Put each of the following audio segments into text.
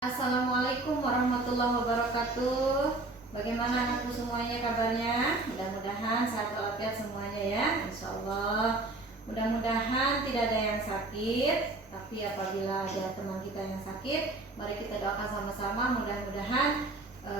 Assalamualaikum warahmatullahi wabarakatuh. Bagaimana anakku semuanya kabarnya? Mudah-mudahan sehat walafiat semuanya ya, insya Allah. Mudah-mudahan tidak ada yang sakit. Tapi apabila ada teman kita yang sakit, mari kita doakan sama-sama. Mudah-mudahan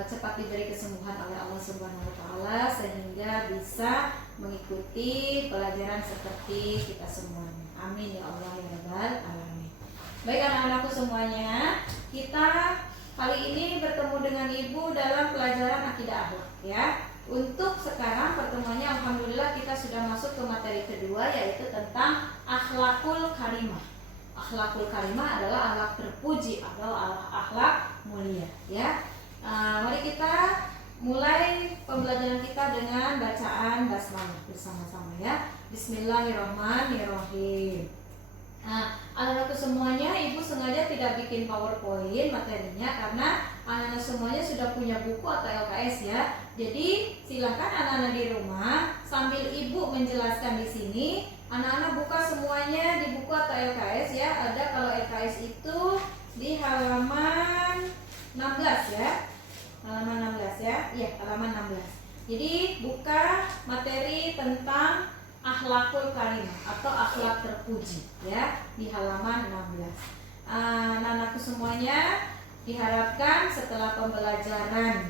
cepat diberi kesembuhan oleh Allah Subhanahu Wa Taala sehingga bisa mengikuti pelajaran seperti kita semuanya. Amin ya Allah ya Rabbal Alamin. Baik anak-anakku semuanya, kita kali ini bertemu dengan Ibu dalam pelajaran akidah akhlak ya. Untuk sekarang pertemuannya alhamdulillah kita sudah masuk ke materi kedua, yaitu tentang akhlakul karimah. Akhlakul karimah adalah akhlak terpuji atau akhlak mulia ya. Mari kita mulai pembelajaran kita dengan bacaan basmalah bersama-sama ya. Bismillahirrahmanirrahim. Anak-anakku semuanya, Ibu sengaja tidak bikin PowerPoint materinya karena anak-anak semuanya sudah punya buku atau LKS ya. Jadi silakan anak-anak di rumah sambil Ibu menjelaskan di sini, anak-anak buka semuanya di buku atau LKS ya. Ada kalau LKS itu di halaman 16 ya. Halaman 16 ya. Iya, halaman 16. Jadi buka materi tentang akhlakul karimah atau akhlak terpuji ya di halaman 16. Anak-anakku semuanya, diharapkan setelah pembelajaran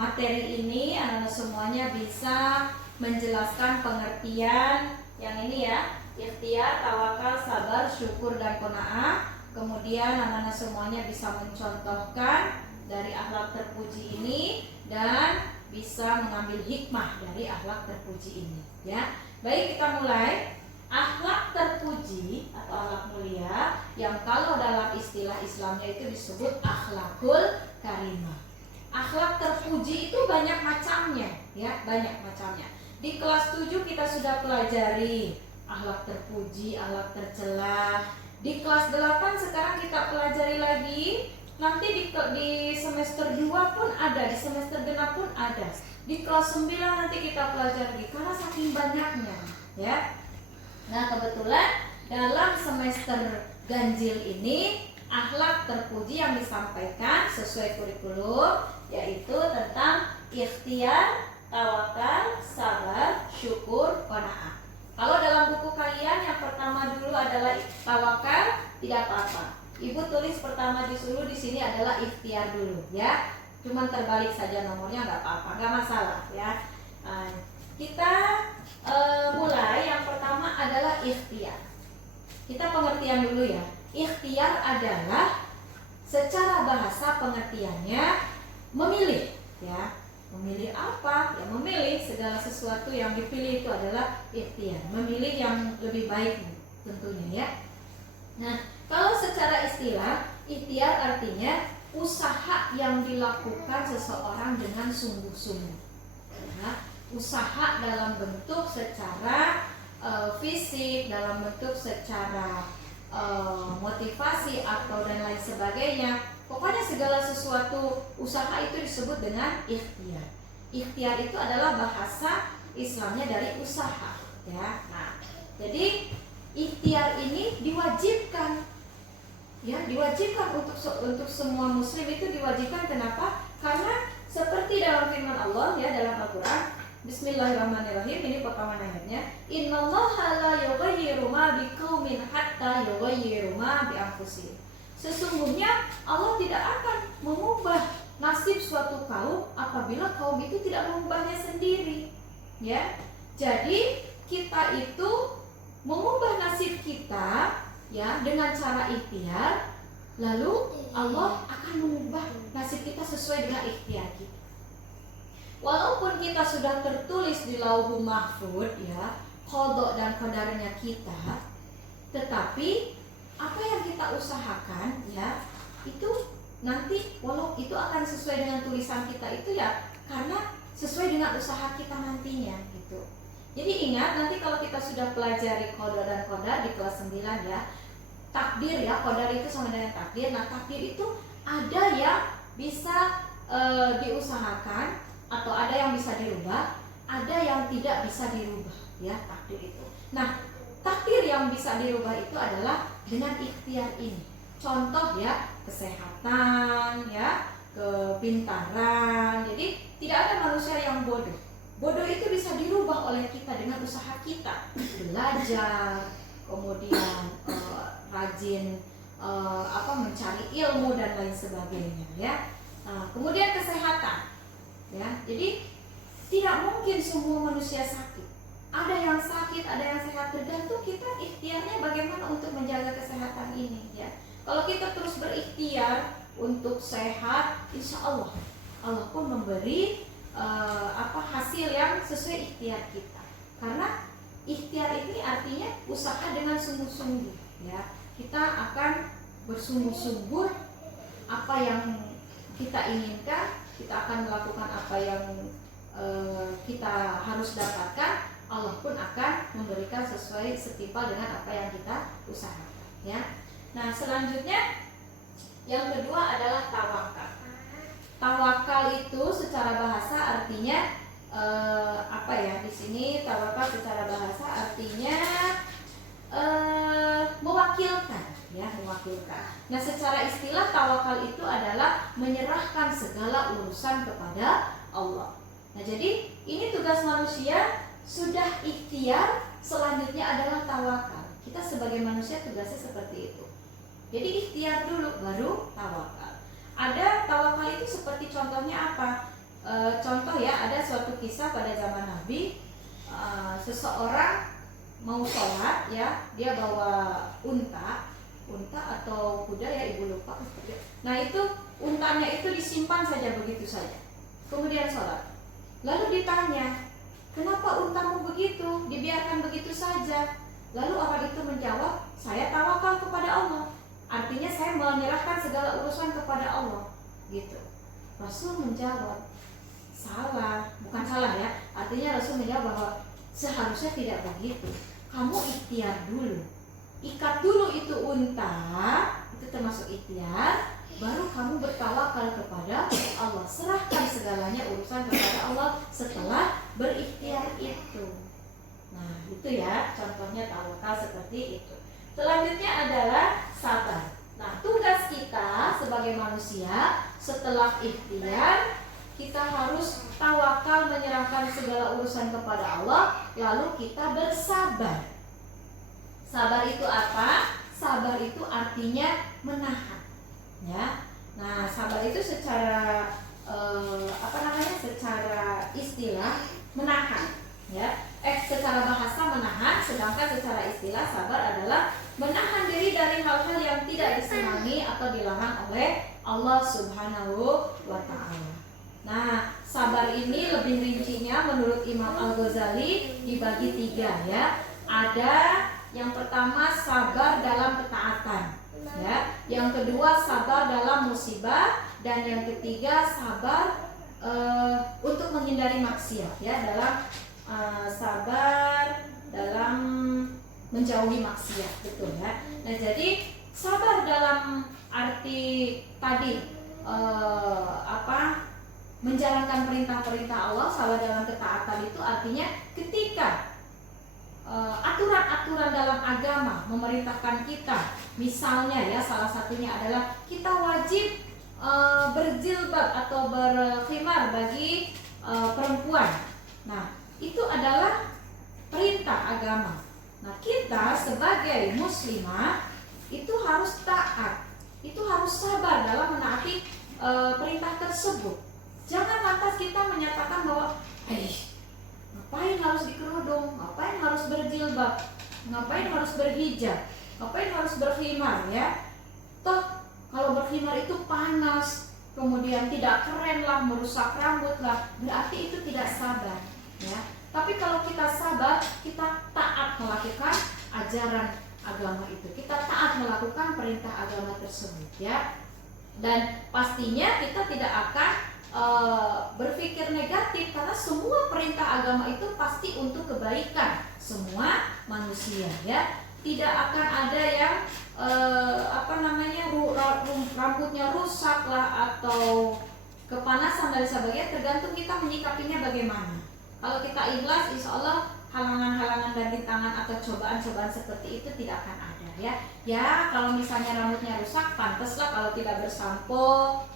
materi ini anak-anak semuanya bisa menjelaskan pengertian yang ini ya, ikhtiar, tawakal, sabar, syukur dan qanaah. Kemudian anak-anak semuanya bisa mencontohkan dari akhlak terpuji ini dan bisa mengambil hikmah dari akhlak terpuji ini ya. Baik, kita mulai. Akhlak terpuji atau akhlak mulia yang kalau dalam istilah Islamnya itu disebut akhlakul karimah. Akhlak terpuji itu banyak macamnya ya, banyak macamnya. Di kelas 7 kita sudah pelajari akhlak terpuji, akhlak tercela. Di kelas 8 sekarang kita pelajari lagi. Nanti di semester 2 pun ada, di semester genap pun ada. Di kelas 9 nanti kita pelajari karena saking banyaknya ya. Nah, kebetulan dalam semester ganjil ini akhlak terpuji yang disampaikan sesuai kurikulum yaitu tentang ikhtiar, tawakal, sabar, syukur, qanaah. Kalau dalam buku kalian yang pertama dulu adalah tawakal, tidak apa-apa. Ibu tulis pertama disuruh di sini adalah ikhtiar dulu ya. Cuman terbalik saja nomornya, nggak apa-apa, nggak masalah ya. Kita mulai. Yang pertama adalah ikhtiar. Kita pengertian dulu ya. Ikhtiar adalah secara bahasa pengertiannya memilih ya. Memilih apa? Ya memilih segala sesuatu yang dipilih itu adalah ikhtiar. Memilih yang lebih baik tentunya ya. Nah, kalau secara istilah, ikhtiar artinya usaha yang dilakukan seseorang dengan sungguh-sungguh. Nah, usaha dalam bentuk secara fisik, dalam bentuk secara motivasi atau dan lain sebagainya. Pokoknya segala sesuatu usaha itu disebut dengan ikhtiar. Ikhtiar itu adalah bahasa Islamnya dari usaha, ya. Nah, jadi ikhtiar ini diwajibkan, ya, diwajibkan untuk semua muslim itu diwajibkan. Kenapa? Karena seperti dalam firman Allah ya dalam Al-Quran, Bismillahirrahmanirrahim, ini pertama ayatnya, Innallaha la yughayyiru ma biqaumin hatta yughayyiru ma bi anfusihim. Sesungguhnya Allah tidak akan mengubah nasib suatu kaum apabila kaum itu tidak mengubahnya sendiri, ya. Jadi kita itu mengubah nasib kita ya dengan cara ikhtiar, lalu Allah akan mengubah nasib kita sesuai dengan ikhtiar kita. Walaupun kita sudah tertulis di Lauhul Mahfuz ya, qada dan qadarnya kita, tetapi apa yang kita usahakan ya itu nanti walau itu akan sesuai dengan tulisan kita itu ya, karena sesuai dengan usaha kita nantinya gitu. Jadi ingat, nanti kalau kita sudah pelajari qada dan qadar di kelas 9 ya, takdir ya, qadar itu sama dengan takdir. Nah, takdir itu ada yang bisa diusahakan atau ada yang bisa dirubah, ada yang tidak bisa dirubah ya, takdir itu. Nah, takdir yang bisa dirubah itu adalah dengan ikhtiar ini. Contoh ya, kesehatan, ya, kepintaran. Jadi tidak ada manusia yang bodoh. Bodoh itu bisa dirubah oleh kita dengan usaha kita, belajar, kemudian rajin mencari ilmu dan lain sebagainya, ya. Kemudian kesehatan, ya. Jadi tidak mungkin semua manusia sakit. Ada yang sakit, ada yang sehat, tergantung kita ikhtiarnya bagaimana untuk menjaga kesehatan ini, ya. Kalau kita terus berikhtiar untuk sehat, insya Allah Allah pun memberi hasil yang sesuai ikhtiar kita. Karena ikhtiar ini artinya usaha dengan sungguh-sungguh, ya. Kita akan bersungguh-sungguh apa yang kita inginkan, kita akan melakukan apa yang kita harus dapatkan. Allah pun akan memberikan sesuai setimpal dengan apa yang kita usahakan, ya. Nah, selanjutnya yang kedua adalah tawakal. Tawakal itu secara bahasa artinya di sini tawakal secara bahasa artinya mewakilkan, ya, mewakilkan. Nah, secara istilah tawakal itu adalah menyerahkan segala urusan kepada Allah. Nah, jadi ini tugas manusia sudah ikhtiar, selanjutnya adalah tawakal. Kita sebagai manusia tugasnya seperti itu. Jadi ikhtiar dulu baru tawakal. Ada tawakal itu seperti contohnya apa? Contoh, ya, ada suatu kisah pada zaman Nabi, seseorang mau sholat, ya, dia bawa unta atau kuda, ya, ibu lupa. Nah, itu untanya itu disimpan saja begitu saja. Kemudian sholat. Lalu ditanya, kenapa untamu begitu? Dibiarkan begitu saja. Lalu orang itu menjawab, saya tawakal kepada Allah. Artinya saya menyerahkan segala urusan kepada Allah, gitu. Rasul menjawab, salah, bukan salah, ya. Artinya Rasul menjawab bahwa seharusnya tidak begitu. Kamu ikhtiar dulu, ikat dulu itu unta, itu termasuk ikhtiar. Baru kamu bertawakal kepada Allah, serahkan segalanya urusan kepada Allah setelah berikhtiar itu. Nah, itu, ya, contohnya tawakal seperti itu. Selanjutnya adalah sabar. Nah, tugas kita sebagai manusia setelah ikhtiar, kita harus tawakal, menyerahkan segala urusan kepada Allah, lalu kita bersabar. Sabar itu apa? Sabar itu artinya menahan, ya. Nah, sabar itu secara secara istilah menahan, ya. Secara bahasa menahan, sedangkan secara istilah sabar adalah menahan diri dari hal-hal yang tidak disenangi atau dilarang oleh Allah Subhanahu wa Ta'ala. Nah, sabar ini lebih rincinya menurut Imam Al-Ghazali dibagi 3, ya. Ada yang pertama sabar dalam ketaatan, ya. Yang kedua sabar dalam musibah, dan yang ketiga sabar untuk menghindari maksiat, ya, dalam sabar dalam menjauhi maksiat, betul, ya. Nah, jadi sabar dalam arti tadi menjalankan perintah-perintah Allah, sabar dalam ketaatan itu artinya ketika aturan-aturan dalam agama memerintahkan kita, misalnya, ya, salah satunya adalah kita wajib berjilbab atau berkhimar bagi perempuan. Nah, itu adalah perintah agama. Nah, kita sebagai muslimah itu harus taat, itu harus sabar dalam menaati perintah tersebut. Jangan lantas kita menyatakan bahwa ngapain harus dikerudung, ngapain harus berjilbab, ngapain harus berhijab, ngapain harus berkhimar, ya. Toh kalau berkhimar itu panas, kemudian tidak keren lah, merusak rambut lah, berarti itu tidak sabar, ya. Tapi kalau kita sabar, kita taat melakukan ajaran agama itu, kita taat melakukan perintah agama tersebut, ya. Dan pastinya kita tidak akan berpikir negatif, karena semua perintah agama itu pasti untuk kebaikan semua manusia, ya. Tidak akan ada yang rambutnya rusak lah atau kepanasan dan sebagainya, tergantung kita menyikapinya bagaimana. Kalau kita ikhlas, insya Allah halangan-halangan dan rintangan atau cobaan-cobaan seperti itu tidak akan ada, ya. Ya kalau misalnya rambutnya rusak, pantaslah kalau tidak bersampo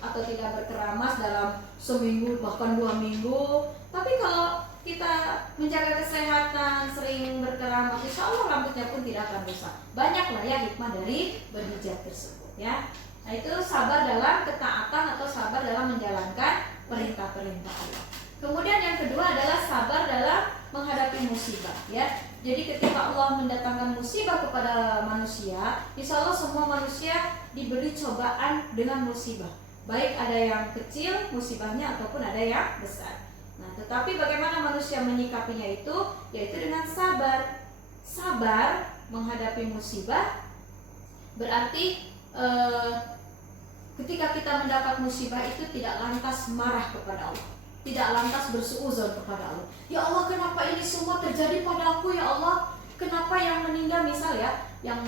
atau tidak berkeramas dalam seminggu bahkan 2 minggu. Tapi kalau kita menjaga kesehatan, sering berkeramas, insya Allah rambutnya pun tidak akan rusak. Banyaklah ya hikmah dari berhijab tersebut ya. Nah itu sabar dalam ketaatan atau sabar dalam menjalankan perintah-perintah Allah. Kemudian yang kedua adalah sabar dalam menghadapi musibah ya. Jadi ketika Allah mendatangkan musibah kepada manusia, insya Allah semua manusia diberi cobaan dengan musibah. Baik ada yang kecil musibahnya ataupun ada yang besar. Nah tetapi bagaimana manusia menyikapinya itu? Yaitu dengan sabar. Sabar menghadapi musibah berarti ketika kita mendapat musibah itu tidak lantas marah kepada Allah, tidak lantas bersuuzon kepada Allah. Ya Allah, kenapa ini semua terjadi padaku ya Allah? Kenapa yang meninggal misal ya, yang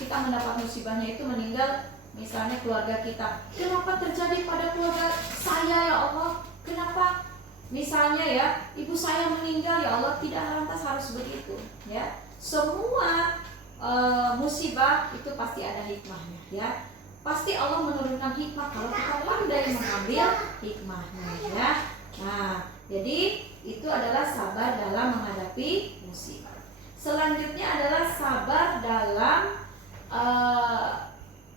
kita mendapat musibahnya itu meninggal misalnya keluarga kita. Kenapa terjadi pada keluarga saya ya Allah? Kenapa misalnya ya ibu saya meninggal ya Allah? Tidak lantas harus begitu ya. Semua musibah itu pasti ada hikmahnya ya. Pasti Allah menurunkan hikmah kalau kita pandai mengambil hikmahnya ya. Nah, jadi itu adalah sabar dalam menghadapi musibah. Selanjutnya adalah sabar dalam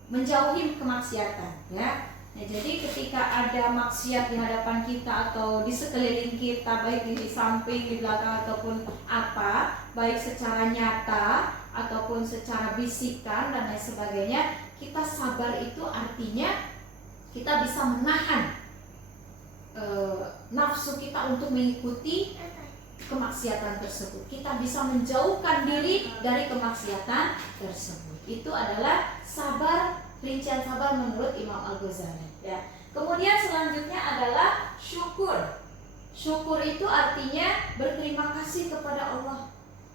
menjauhi kemaksiatan ya. Nah, jadi ketika ada maksiat di hadapan kita atau di sekeliling kita, baik di samping, di belakang ataupun apa, baik secara nyata ataupun secara bisikan dan lain sebagainya, kita sabar itu artinya kita bisa menahan nafsu kita untuk mengikuti kemaksiatan tersebut. Kita bisa menjauhkan diri dari kemaksiatan tersebut. Itu adalah sabar, rincian sabar menurut Imam Al-Ghazali ya. Kemudian selanjutnya adalah syukur. Syukur itu artinya berterima kasih kepada Allah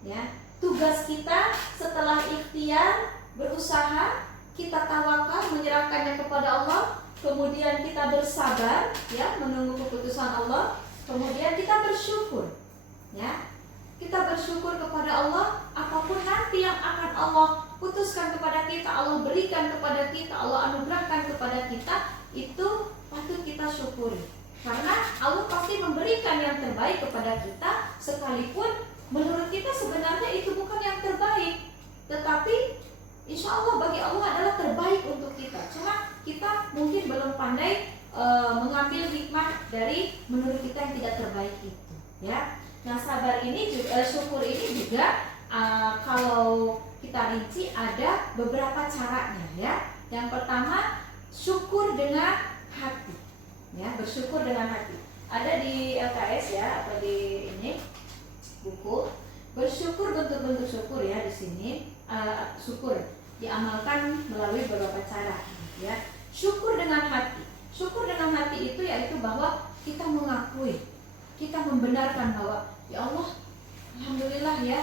ya. Tugas kita setelah ikhtiar, berusaha, kita tawakal, menyerahkannya kepada Allah, kemudian kita bersabar ya, menunggu keputusan Allah, kemudian kita bersyukur ya. Kita bersyukur kepada Allah, apapun nanti yang akan Allah putuskan kepada kita, Allah berikan kepada kita, Allah anugerahkan kepada kita, itu patut kita syukuri. Karena Allah pasti memberikan yang terbaik kepada kita, sekalipun menurut kita sebenarnya itu bukan yang terbaik, tetapi insya Allah bagi Allah adalah terbaik untuk kita. Cuma kita mungkin belum pandai mengambil hikmah dari menurut kita yang tidak terbaik itu ya. Nah sabar ini juga, syukur ini juga kalau kita rinci ada beberapa caranya ya. Yang pertama syukur dengan hati ya, bersyukur dengan hati. Ada di LKS ya, atau di ini buku bersyukur, bentuk-bentuk syukur ya di sini. Syukur diamalkan melalui beberapa cara ya. Syukur dengan hati. Syukur dengan hati itu yaitu bahwa kita mengakui, kita membenarkan bahwa ya Allah, alhamdulillah ya,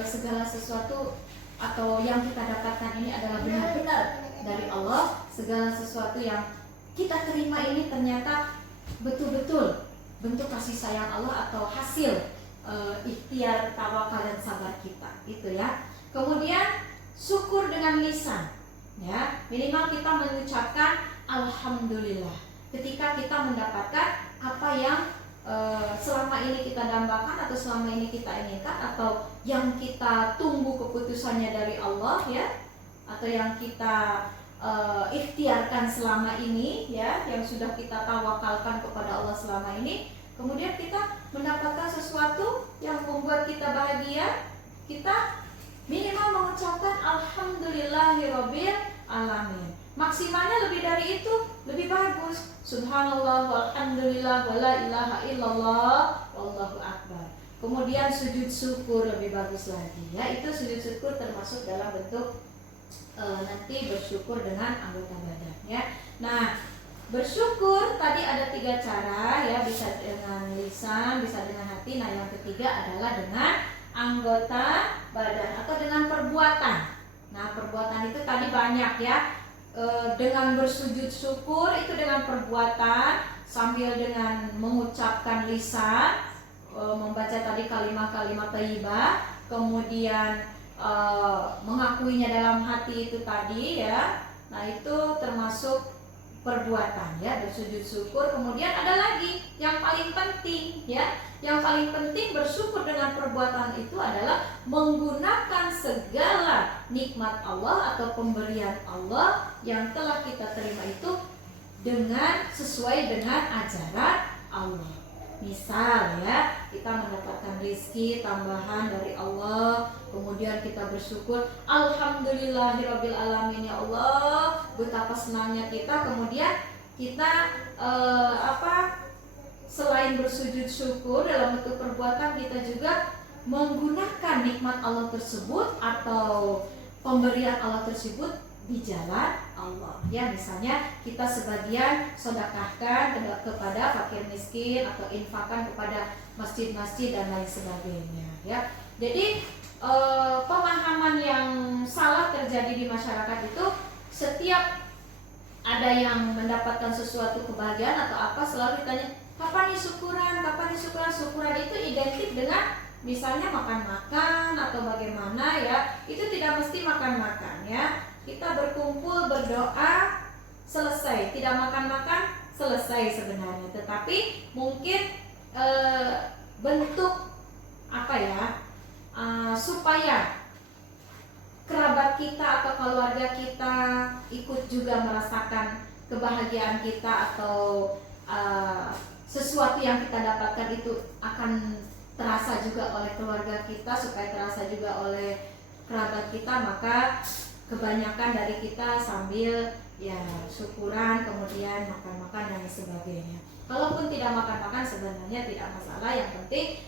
segala sesuatu atau yang kita dapatkan ini adalah benar-benar dari Allah. Segala sesuatu yang kita terima ini ternyata betul-betul bentuk kasih sayang Allah atau hasil ikhtiar, tawakal dan sabar kita itu ya. Kemudian syukur dengan lisan ya, minimal kita mengucapkan alhamdulillah ketika kita mendapatkan apa yang selama ini kita dambakan atau selama ini kita inginkan, atau yang kita tunggu keputusannya dari Allah ya, atau yang kita ikhtiarkan selama ini ya, yang sudah kita tawakalkan kepada Allah selama ini. Kemudian kita mendapatkan sesuatu yang membuat kita bahagia, kita minimal mengucapkan alhamdulillahirabbil alamin. Maksimalnya lebih dari itu lebih bagus. Subhanallah walhamdulillah wala ilaha illallah wallahu akbar. Kemudian sujud syukur lebih bagus lagi ya. Itu sujud syukur termasuk dalam bentuk nanti bersyukur dengan anggota badan ya. Nah, bersyukur tadi ada 3 cara ya, bisa dengan lisan, bisa dengan hati. Nah, yang ketiga adalah dengan anggota badan atau dengan perbuatan. Nah, perbuatan itu tadi banyak ya. Dengan bersujud syukur itu dengan perbuatan, sambil dengan mengucapkan lisan, membaca tadi kalimat-kalimat thayyibah, kemudian mengakuinya dalam hati itu tadi ya. Nah, itu termasuk perbuatan ya, bersujud syukur. Kemudian ada lagi yang paling penting ya. Yang paling penting bersyukur dengan perbuatan itu adalah menggunakan segala nikmat Allah atau pemberian Allah yang telah kita terima itu dengan sesuai dengan ajaran Allah. Misal ya, kita mendapatkan rezeki tambahan dari Allah, kemudian kita bersyukur, alhamdulillahirabbil alamin ya Allah, betapa senangnya kita. Kemudian kita selain bersujud syukur dalam bentuk perbuatan, kita juga menggunakan nikmat Allah tersebut atau pemberian Allah tersebut di jalan Allah ya. Misalnya kita sebagian sedekahkan kepada fakir miskin atau infakkan kepada masjid-masjid dan lain sebagainya ya. Jadi pemahaman yang salah terjadi di masyarakat itu, setiap ada yang mendapatkan sesuatu kebahagiaan atau apa selalu ditanya kapan nih syukuran, kapan nih syukuran. Syukuran itu identik dengan misalnya makan-makan atau bagaimana ya. Itu tidak mesti makan-makan ya. Kita berkumpul berdoa selesai, tidak makan-makan selesai sebenarnya. Tetapi mungkin bentuk supaya kerabat kita atau keluarga kita ikut juga merasakan kebahagiaan kita atau sesuatu yang kita dapatkan itu akan terasa juga oleh keluarga kita, supaya terasa juga oleh kerabat kita, maka kebanyakan dari kita sambil ya syukuran, kemudian makan-makan dan sebagainya. Kalaupun tidak makan-makan sebenarnya tidak masalah, yang penting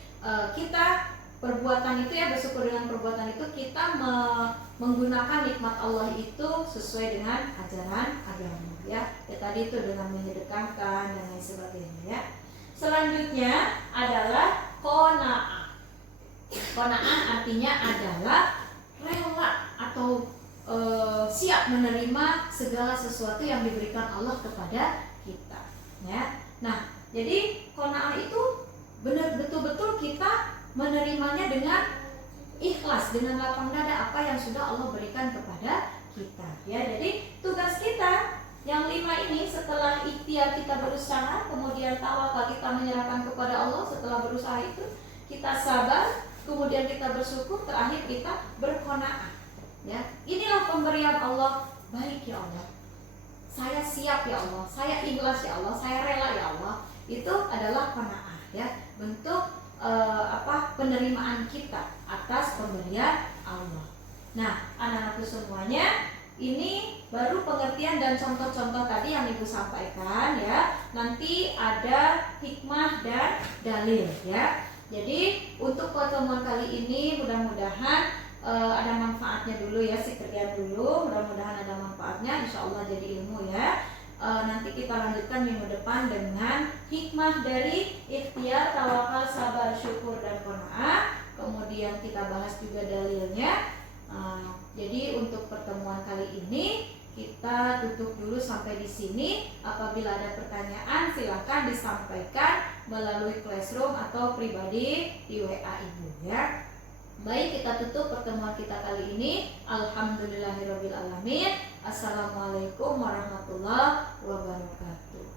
kita perbuatan itu ya, bersyukur dengan perbuatan itu kita menggunakan nikmat Allah itu sesuai dengan ajaran agama ya. Ya tadi itu dengan menyedekahkan dan lain sebagainya ya. Selanjutnya adalah qanaah. Qanaah artinya adalah rela atau siap menerima segala sesuatu yang diberikan Allah kepada kita ya. Nah, jadi qanaah itu betul-betul kita menerimanya dengan ikhlas, dengan lapang dada apa yang sudah Allah berikan kepada kita ya. Jadi tugas kita yang 5 ini, setelah ikhtiar kita berusaha, kemudian tawakal kita menyerahkan kepada Allah, setelah berusaha itu kita sabar, kemudian kita bersyukur, terakhir kita berqanaah ya. Inilah pemberian Allah. Baik ya Allah, saya siap ya Allah, saya ikhlas ya Allah, saya rela ya Allah. Itu adalah qanaah ya, bentuk penerimaan kita atas pemberian Allah. Nah, anak-anakku semuanya, ini baru pengertian dan contoh-contoh tadi yang Ibu sampaikan ya. Nanti ada hikmah dan dalil ya. Jadi untuk pertemuan kali ini mudah-mudahan ada manfaatnya dulu ya, sekian dulu. Mudah-mudahan ada manfaatnya, insya Allah jadi ilmu ya. Nanti kita lanjutkan minggu depan dengan hikmah dari ikhtiar, tawakal, sabar, syukur, dan qanaah. Kemudian kita bahas juga dalilnya. Jadi untuk pertemuan kali ini kita tutup dulu sampai di sini. Apabila ada pertanyaan silahkan disampaikan melalui Classroom atau pribadi di WA Ibu ya. Baik, kita tutup pertemuan kita kali ini. Alhamdulillahirabbil alamin. Assalamualaikum warahmatullahi wabarakatuh.